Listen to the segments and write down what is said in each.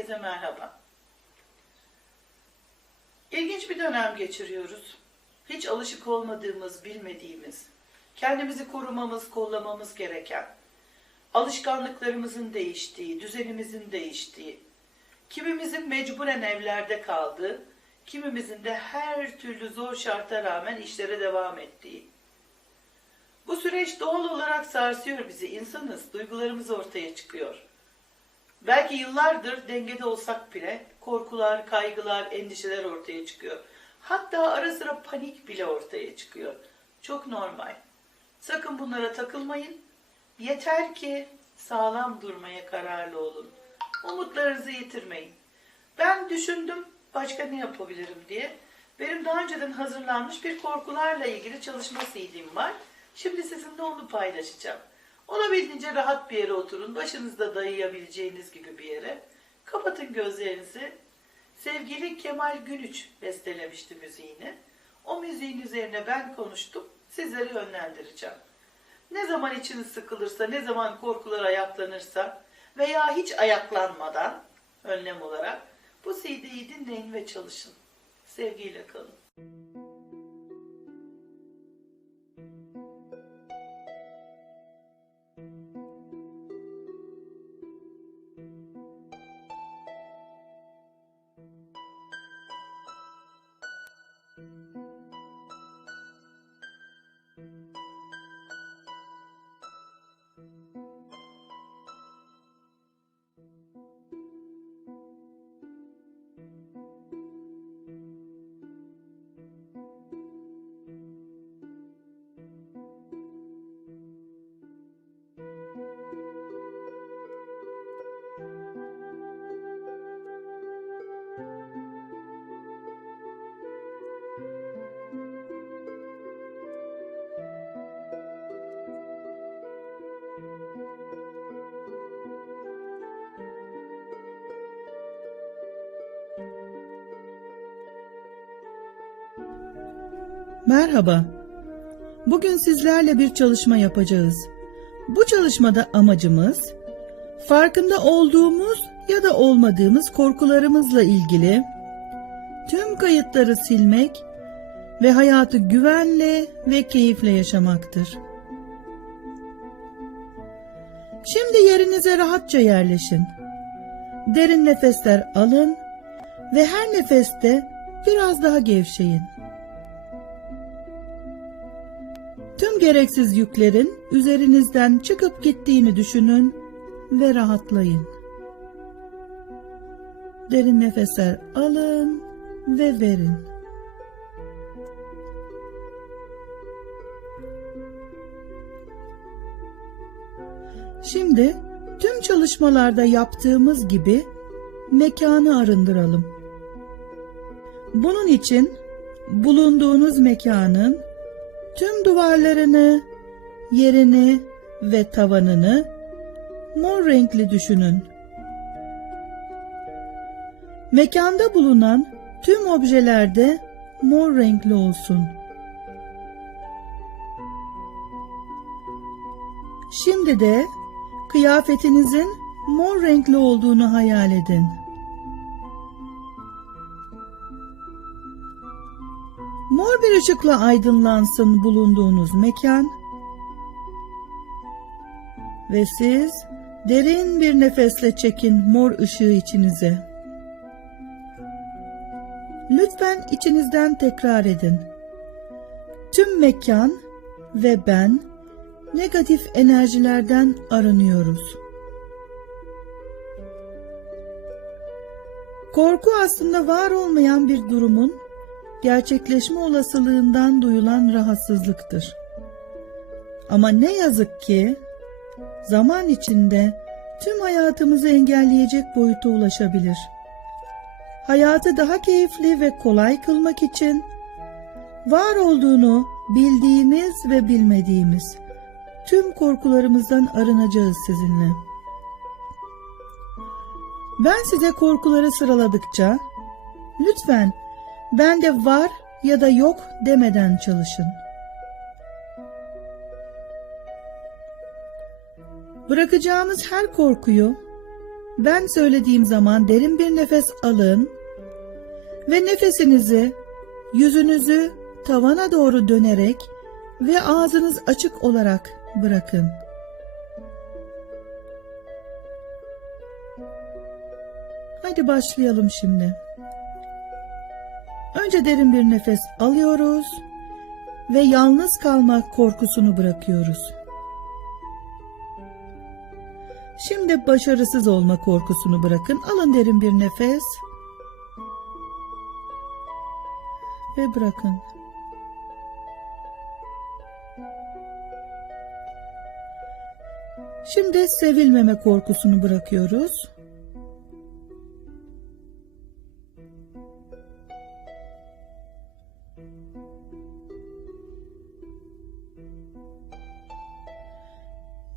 Herkese merhaba. İlginç bir dönem geçiriyoruz. Hiç alışık olmadığımız, bilmediğimiz, kendimizi korumamız, kollamamız gereken, alışkanlıklarımızın değiştiği, düzenimizin değiştiği, kimimizin mecburen evlerde kaldığı, kimimizin de her türlü zor şarta rağmen işlere devam ettiği. Bu süreç doğal olarak sarsıyor bizi. İnsanız, duygularımız ortaya çıkıyor. Belki yıllardır dengede olsak bile korkular, kaygılar, endişeler ortaya çıkıyor. Hatta ara sıra panik bile ortaya çıkıyor. Çok normal. Sakın bunlara takılmayın. Yeter ki sağlam durmaya kararlı olun. Umutlarınızı yitirmeyin. Ben düşündüm başka ne yapabilirim diye. Benim daha önceden hazırlanmış bir korkularla ilgili çalışma CD'm var. Şimdi sizinle onu paylaşacağım. Olabildiğince rahat bir yere oturun. Başınızda dayayabileceğiniz gibi bir yere. Kapatın gözlerinizi. Sevgili Kemal Günüç bestelemişti müziğini. O müziğin üzerine ben konuştum. Sizleri yönlendireceğim. Ne zaman içiniz sıkılırsa, ne zaman korkular ayaklanırsa veya hiç ayaklanmadan önlem olarak bu CD'yi dinleyin ve çalışın. Sevgiyle kalın. Merhaba. Bugün sizlerle bir çalışma yapacağız. Bu çalışmada amacımız farkında olduğumuz ya da olmadığımız korkularımızla ilgili tüm kayıtları silmek ve hayatı güvenle ve keyifle yaşamaktır. Şimdi yerinize rahatça yerleşin. Derin nefesler alın ve her nefeste biraz daha gevşeyin. Tüm gereksiz yüklerin üzerinizden çıkıp gittiğini düşünün ve rahatlayın. Derin nefesler alın ve verin. Şimdi tüm çalışmalarda yaptığımız gibi mekanı arındıralım. Bunun için bulunduğunuz mekanın tüm duvarlarını, yerini ve tavanını mor renkli düşünün. Mekanda bulunan tüm objelerde mor renkli olsun. Şimdi de kıyafetinizin mor renkli olduğunu hayal edin. Bir ışıkla aydınlansın bulunduğunuz mekan ve siz derin bir nefesle çekin mor ışığı içinize. Lütfen içinizden tekrar edin. Tüm mekan ve ben negatif enerjilerden arınıyoruz. Korku aslında var olmayan bir durumun gerçekleşme olasılığından duyulan rahatsızlıktır. Ama ne yazık ki zaman içinde tüm hayatımızı engelleyecek boyuta ulaşabilir. Hayatı daha keyifli ve kolay kılmak için var olduğunu bildiğimiz ve bilmediğimiz tüm korkularımızdan arınacağız sizinle. Ben size korkuları sıraladıkça lütfen ben de var ya da yok demeden çalışın. Bırakacağımız her korkuyu Ben söylediğim zaman derin bir nefes alın ve nefesinizi yüzünüzü tavana doğru dönerek ve ağzınız açık olarak bırakın. Hadi başlayalım şimdi. Önce derin bir nefes alıyoruz ve yalnız kalmak korkusunu bırakıyoruz. Şimdi başarısız olma korkusunu bırakın. Alın derin bir nefes. Ve bırakın. Şimdi sevilmeme korkusunu bırakıyoruz.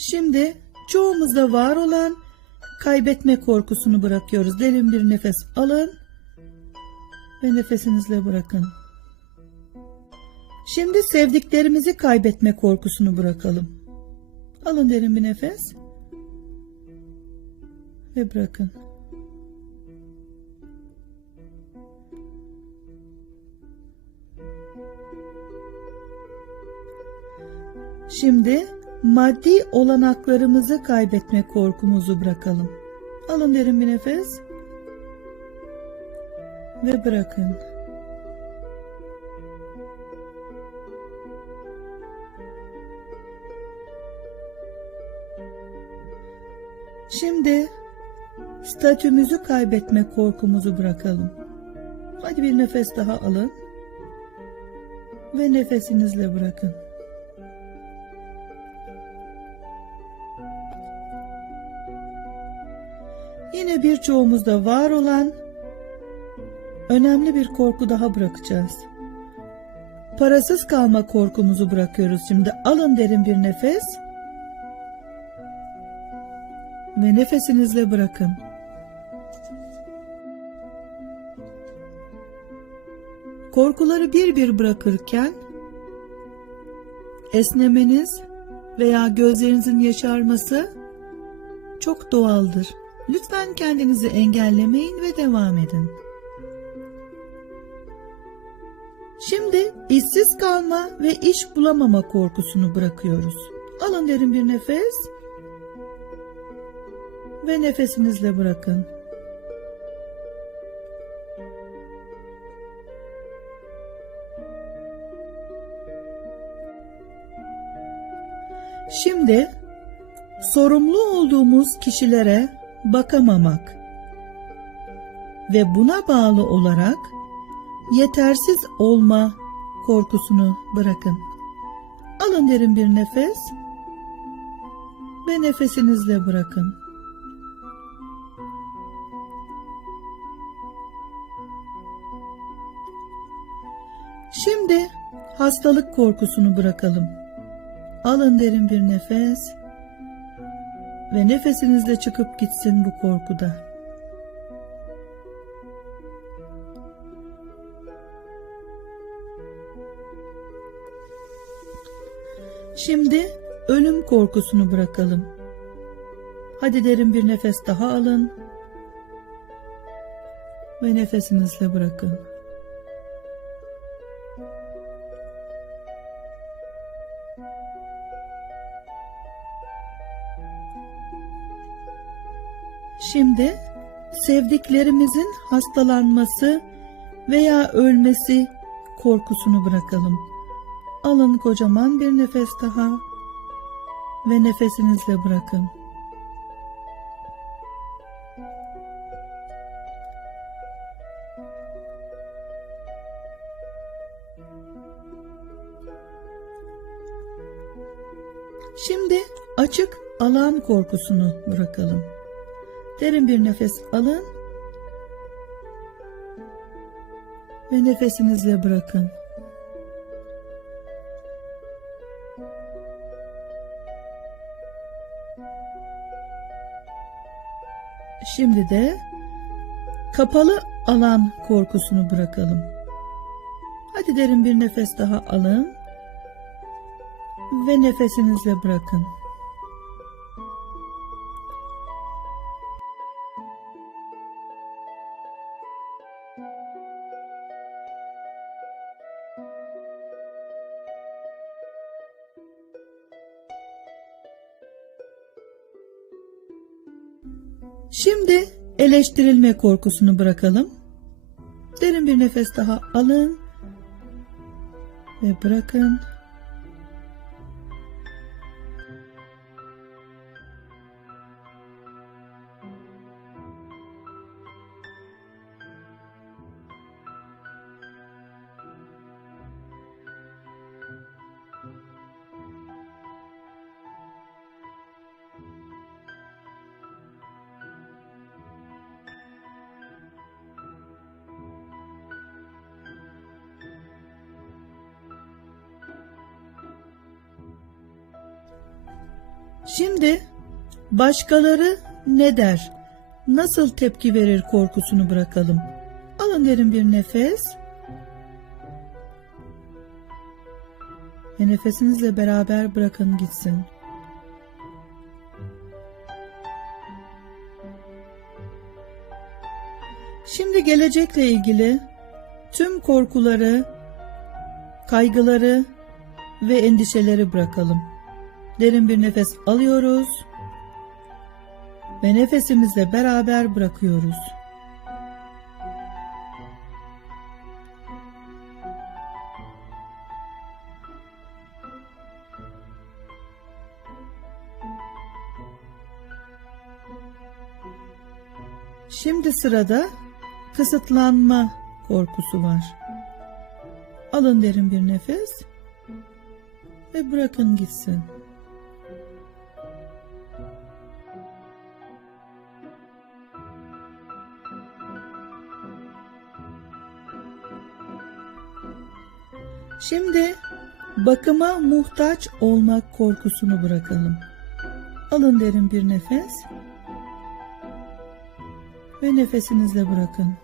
Şimdi çoğumuzda var olan kaybetme korkusunu bırakıyoruz. Derin bir nefes alın ve nefesinizle bırakın. Şimdi sevdiklerimizi kaybetme korkusunu bırakalım. Alın derin bir nefes ve bırakın. Şimdi maddi olanaklarımızı kaybetme korkumuzu bırakalım. Alın derin bir nefes ve bırakın. Şimdi statümüzü kaybetme korkumuzu bırakalım. Hadi bir nefes daha alın ve nefesinizle bırakın. Birçoğumuzda var olan önemli bir korku daha bırakacağız. Parasız kalma korkumuzu bırakıyoruz şimdi. Alın derin bir nefes ve nefesinizle bırakın. Korkuları bir bir bırakırken esnemeniz veya gözlerinizin yaşarması çok doğaldır. Lütfen kendinizi engellemeyin ve devam edin. Şimdi işsiz kalma ve iş bulamama korkusunu bırakıyoruz. Alın derin bir nefes ve nefesinizle bırakın. Şimdi sorumlu olduğumuz kişilere bakamamak ve buna bağlı olarak yetersiz olma korkusunu bırakın. Alın derin bir nefes ve nefesinizle bırakın. Şimdi hastalık korkusunu bırakalım. Alın derin bir nefes ve nefesinizle çıkıp gitsin bu korkuda. Şimdi ölüm korkusunu bırakalım. Hadi derin bir nefes daha alın ve nefesinizle bırakın. Şimdi sevdiklerimizin hastalanması veya ölmesi korkusunu bırakalım. Alın kocaman bir nefes daha ve nefesinizle bırakın. Şimdi açık alan korkusunu bırakalım. Derin bir nefes alın ve nefesinizle bırakın. Şimdi de kapalı alan korkusunu bırakalım. Hadi derin bir nefes daha alın ve nefesinizle bırakın. Eleştirilme korkusunu bırakalım. Derin bir nefes daha alın ve bırakın. Şimdi başkaları ne der, nasıl tepki verir korkusunu bırakalım. Alın derin bir nefes. Ve nefesinizle beraber bırakın gitsin. Şimdi gelecekle ilgili tüm korkuları, kaygıları ve endişeleri bırakalım. Derin bir nefes alıyoruz ve nefesimizle beraber bırakıyoruz. Şimdi sırada kısıtlanma korkusu var. Alın derin bir nefes ve bırakın gitsin. Şimdi bakıma muhtaç olmak korkusunu bırakalım. Alın derin bir nefes ve nefesinizle bırakın.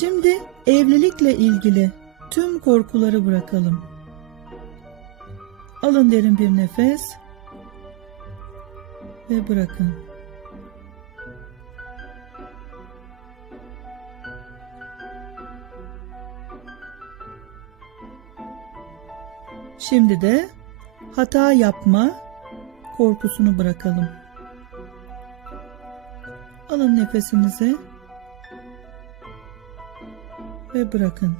Şimdi evlilikle ilgili tüm korkuları bırakalım. Alın derin bir nefes ve bırakın. Şimdi de hata yapma korkusunu bırakalım. Alın nefesinizi ve bırakın.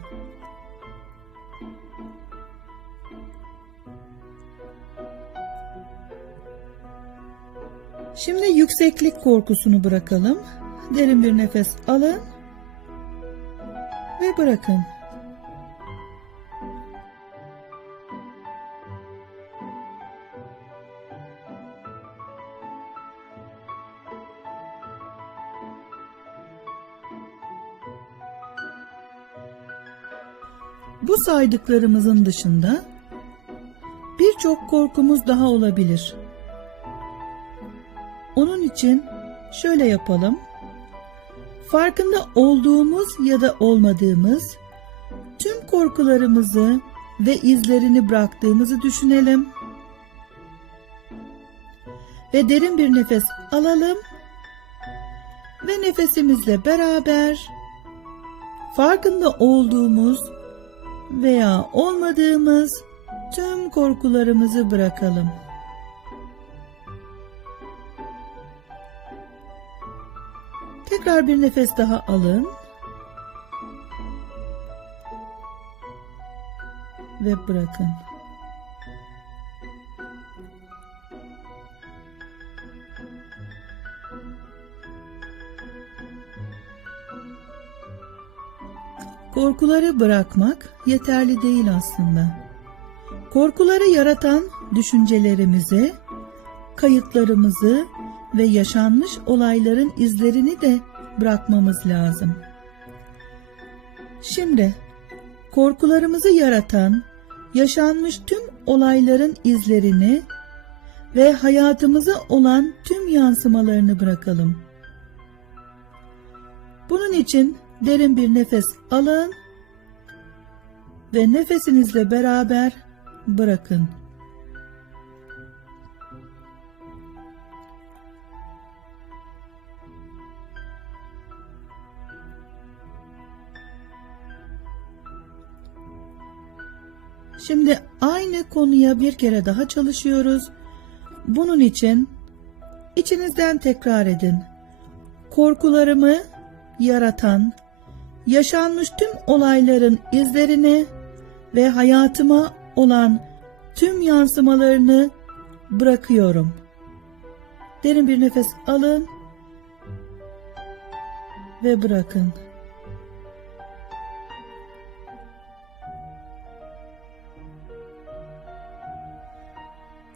Şimdi yükseklik korkusunu bırakalım. Derin bir nefes alın ve bırakın. Saydıklarımızın dışında birçok korkumuz daha olabilir. Onun için şöyle yapalım. Farkında olduğumuz ya da olmadığımız tüm korkularımızı ve izlerini bıraktığımızı düşünelim. Ve derin bir nefes alalım ve nefesimizle beraber farkında olduğumuz veya olmadığımız tüm korkularımızı bırakalım. Tekrar bir nefes daha alın. Ve bırakın. Korkuları bırakmak yeterli değil aslında. Korkuları yaratan düşüncelerimizi, kayıtlarımızı ve yaşanmış olayların izlerini de bırakmamız lazım. Şimdi korkularımızı yaratan, yaşanmış tüm olayların izlerini ve hayatımıza olan tüm yansımalarını bırakalım. Bunun için derin bir nefes alın ve nefesinizle beraber bırakın. Şimdi aynı konuya bir kere daha çalışıyoruz. Bunun için içinizden tekrar edin. Korkularımı yaratan, yaşanmış tüm olayların izlerini ve hayatıma olan tüm yansımalarını bırakıyorum. Derin bir nefes alın ve bırakın.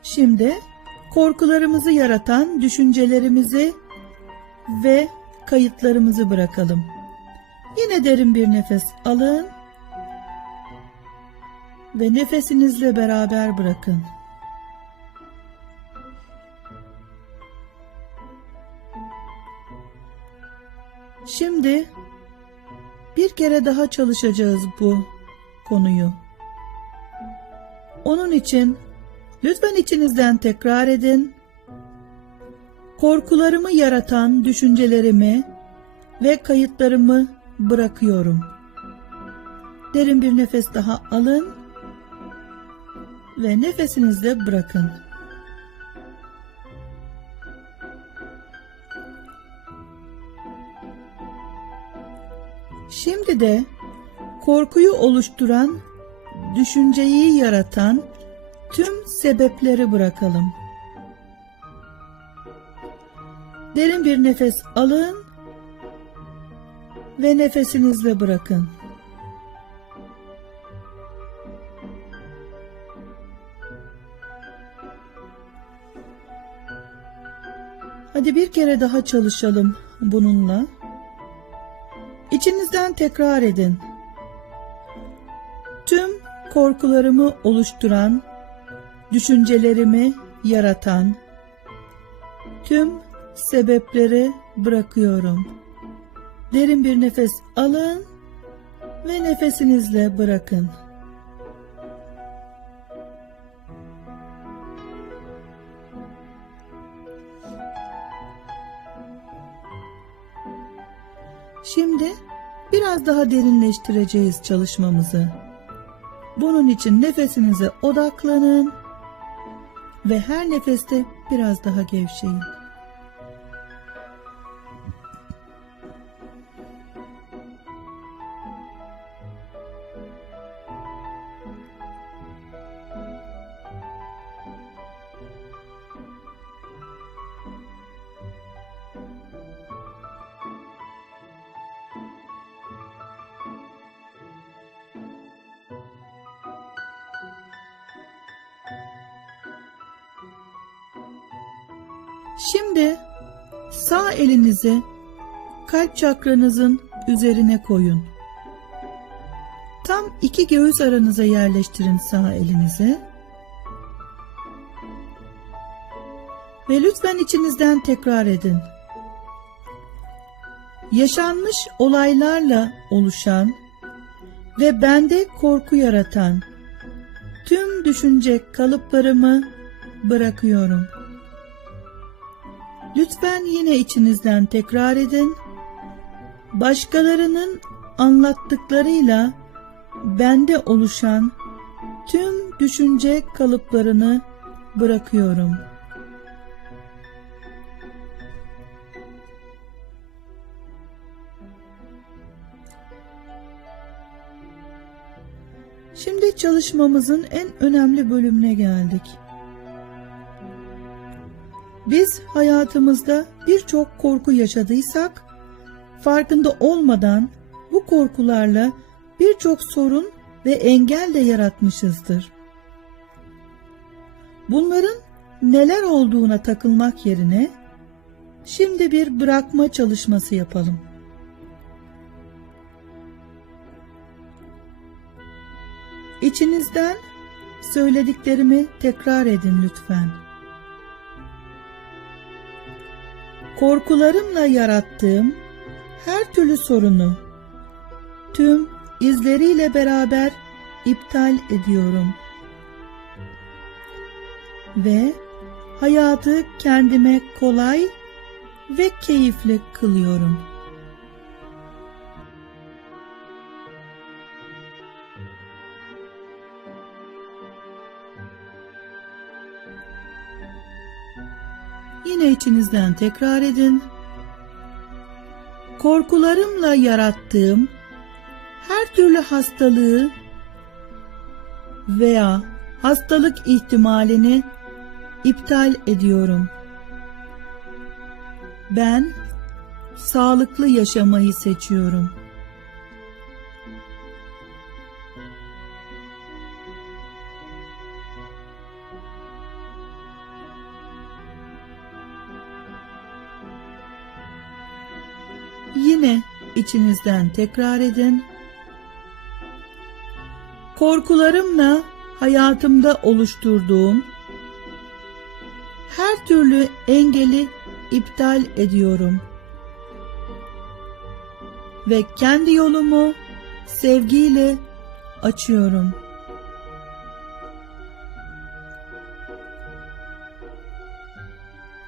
Şimdi korkularımızı yaratan düşüncelerimizi ve kayıtlarımızı bırakalım. Yine derin bir nefes alın ve nefesinizle beraber bırakın. Şimdi bir kere daha çalışacağız bu konuyu. Onun için lütfen içinizden tekrar edin. Korkularımı yaratan düşüncelerimi ve kayıtlarımı bırakıyorum. Derin bir nefes daha alın ve nefesinizle bırakın. Şimdi de korkuyu oluşturan, düşünceyi yaratan tüm sebepleri bırakalım. Derin bir nefes alın ve nefesinizle bırakın. Hadi bir kere daha çalışalım bununla. İçinizden tekrar edin. Tüm korkularımı oluşturan, düşüncelerimi yaratan, tüm sebepleri bırakıyorum. Derin bir nefes alın ve nefesinizle bırakın. Şimdi biraz daha derinleştireceğiz çalışmamızı. Bunun için nefesinize odaklanın ve her nefeste biraz daha gevşeyin. Sağ elinizi kalp çakranızın üzerine koyun. Tam iki göğüs aranıza yerleştirin sağ elinizi. Ve lütfen içinizden tekrar edin. Yaşanmış olaylarla oluşan ve bende korku yaratan tüm düşünce kalıplarımı bırakıyorum. Lütfen yine içinizden tekrar edin. Başkalarının anlattıklarıyla bende oluşan tüm düşünce kalıplarını bırakıyorum. Şimdi çalışmamızın en önemli bölümüne geldik. Biz hayatımızda birçok korku yaşadıysak, farkında olmadan bu korkularla birçok sorun ve engel de yaratmışızdır. Bunların neler olduğuna takılmak yerine şimdi bir bırakma çalışması yapalım. İçinizden söylediklerimi tekrar edin lütfen. Korkularımla yarattığım her türlü sorunu tüm izleriyle beraber iptal ediyorum. Ve hayatı kendime kolay ve keyifli kılıyorum. Yine içinizden tekrar edin. Korkularımla yarattığım her türlü hastalığı veya hastalık ihtimalini iptal ediyorum. Ben sağlıklı yaşamayı seçiyorum. Yine içinizden tekrar edin. Korkularımla hayatımda oluşturduğum her türlü engeli iptal ediyorum. Ve kendi yolumu sevgiyle açıyorum.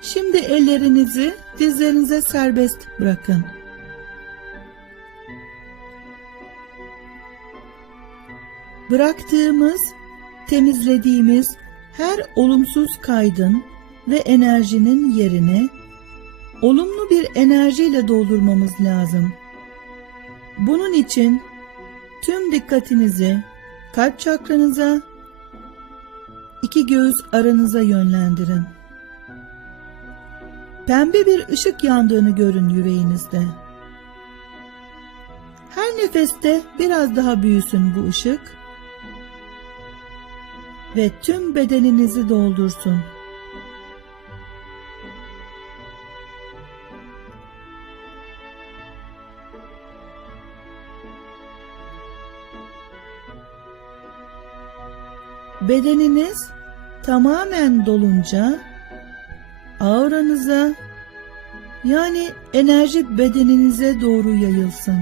Şimdi ellerinizi dizlerinize serbest bırakın. Bıraktığımız, temizlediğimiz her olumsuz kaydın ve enerjinin yerine olumlu bir enerjiyle doldurmamız lazım. Bunun için tüm dikkatinizi kalp çakranıza, iki göğüs aranıza yönlendirin. Pembe bir ışık yandığını görün yüreğinizde. Her nefeste biraz daha büyüsün bu ışık ve tüm bedeninizi doldursun. Bedeniniz tamamen dolunca auranıza yani enerji bedeninize doğru yayılsın.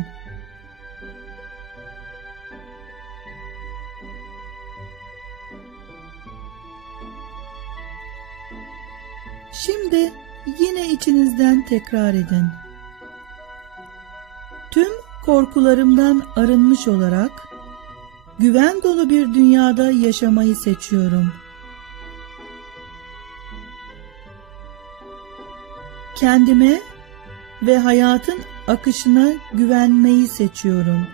Şimdi yine içinizden tekrar edin. Tüm korkularımdan arınmış olarak güven dolu bir dünyada yaşamayı seçiyorum. Kendime ve hayatın akışına güvenmeyi seçiyorum.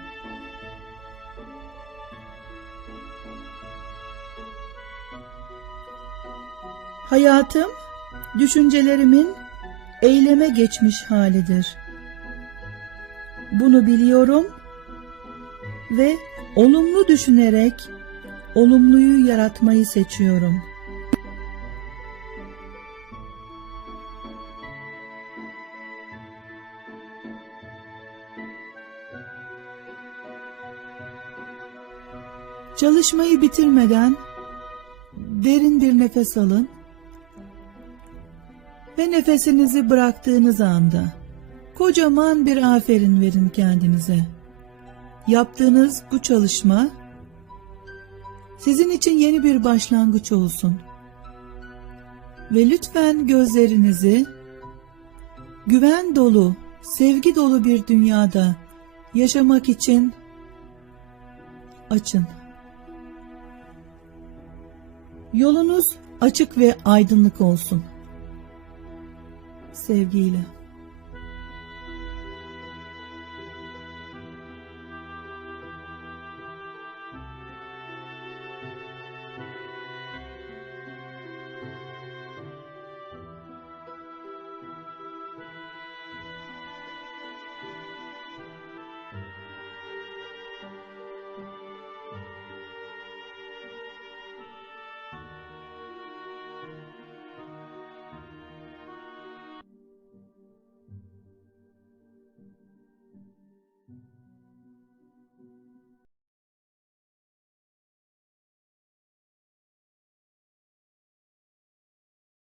Hayatım düşüncelerimin eyleme geçmiş halidir. Bunu biliyorum ve olumlu düşünerek olumluyu yaratmayı seçiyorum. Çalışmayı bitirmeden derin bir nefes alın ve nefesinizi bıraktığınız anda kocaman bir aferin verin kendinize. Yaptığınız bu çalışma sizin için yeni bir başlangıç olsun. Ve lütfen gözlerinizi güven dolu, sevgi dolu bir dünyada yaşamak için açın. Yolunuz açık ve aydınlık olsun. Sevgiyle.